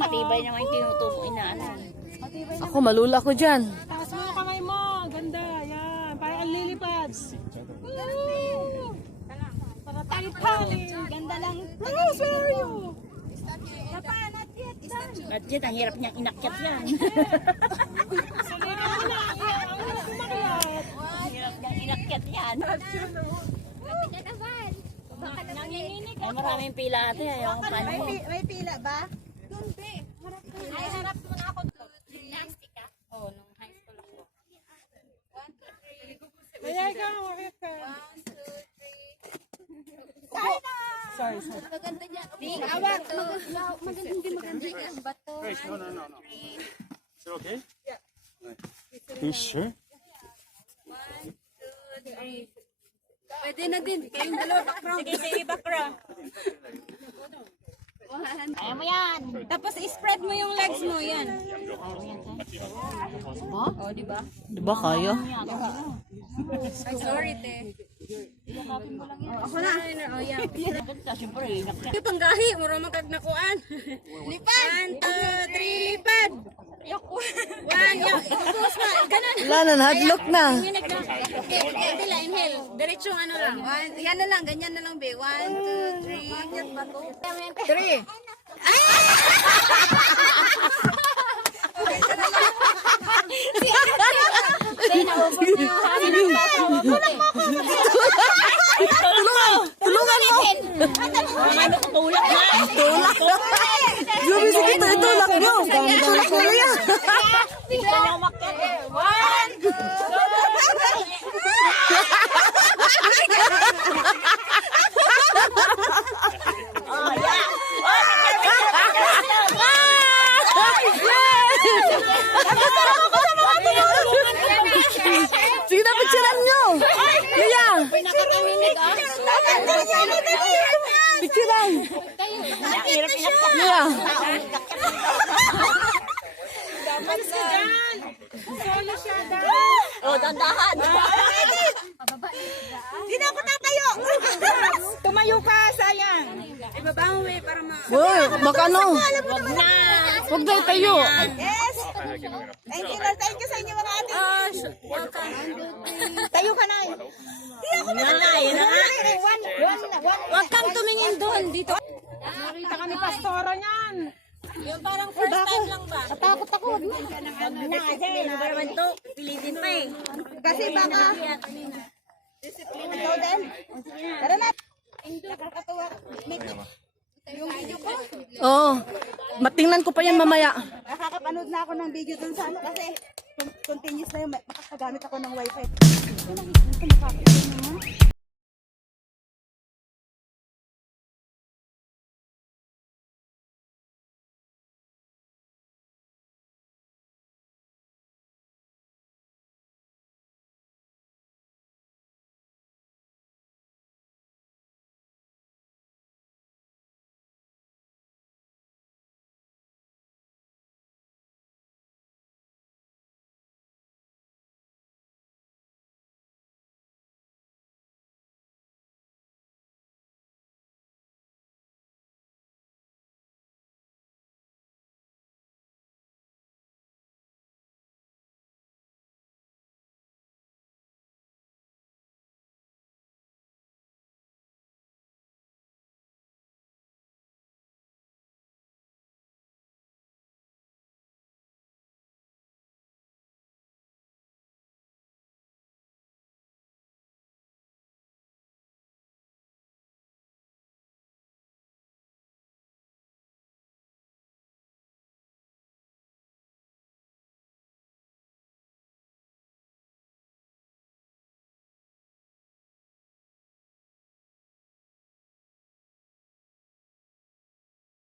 matibay naman yung tinutubo inaano. Ako, malula ko dyan. Taas mo yung kamay mo. Ganda. Yan. Parang ang lilipad. Para tali-tali. Ganda lang. Hello, sorry. At yun, ang hirap niyang inakyat yan. Sige ka na. Ang hirap kumakyat. Ang hirap niyang inakyat yan. Ay, maraming pila ate. Ayaw kung paano mo. May pila ba? Ay, harap mo na ako. Gymnastic ka? Oo, nung high school ako. 1, 2, 3. Kaya ikaw, makit ka. 1, 2, 3. Sorry. Maganda niya. Awat. Maganda, hindi maganda yan. Bato. Grace, no. Is it okay? Yeah. You sure? 1, 2, 3. Pwede na din. Kayong dalawa background. Sige, bakra. Ayaw mo yan. Tapos i-spread mo yung legs mo. Yan. Oh, di ba? Di ba kaya? Ay, sorry, te. Ako na. Oh, yan. Siyempre, inakyat. Ito panggahi. Mura magkagnakuan. Lipad. 1, 2, 3, lipad. 1, yan. Focus na. Ganun. Wala na, nahadlok na. Dila, inhale. Diretsong ano lang. Yan na lang, ganyan na lang, be. 1, 2, 3. Yan ba to? 3. Tulungan mo! Ano, tulak na. Tulak na! Sabi sige, itulak nyo! Tulak nyo yan! Tignan niya umakyat. 1, 2, 3. Oh, yeah. Sige na, picturean nyo! Kaya! Pinakakaminig, ah. Picturean! Ang hirap inakyat. Kaya! Dapat na. Solo siya. Oh, dandahan. Hindi na ako tatayo! Tumayo ka, sayang. Ibaba mo, be, para ma... Uy, baka ano? Wag na. Huwag na tayo. Yes! Thank you, Lord. Thank you sa inyo mga ate. Tayo ka na eh. Yan na, yan na nga. Huwag kang tumingin doon. Dito. Nakita ka ni Pastora niyan. Yung parang first time lang ba? Natakot ako. Wag na kasi. Ano ba naman to? Pilitin pa eh. Kasi baka... Ikaw din. Tara na. Nakakatawa. Yung video ko. Oo. Matingnan ko pa yan mamaya. Nakakapanood na ako ng video dun sa ano kasi continuous na yung makakagamit ako ng wifi.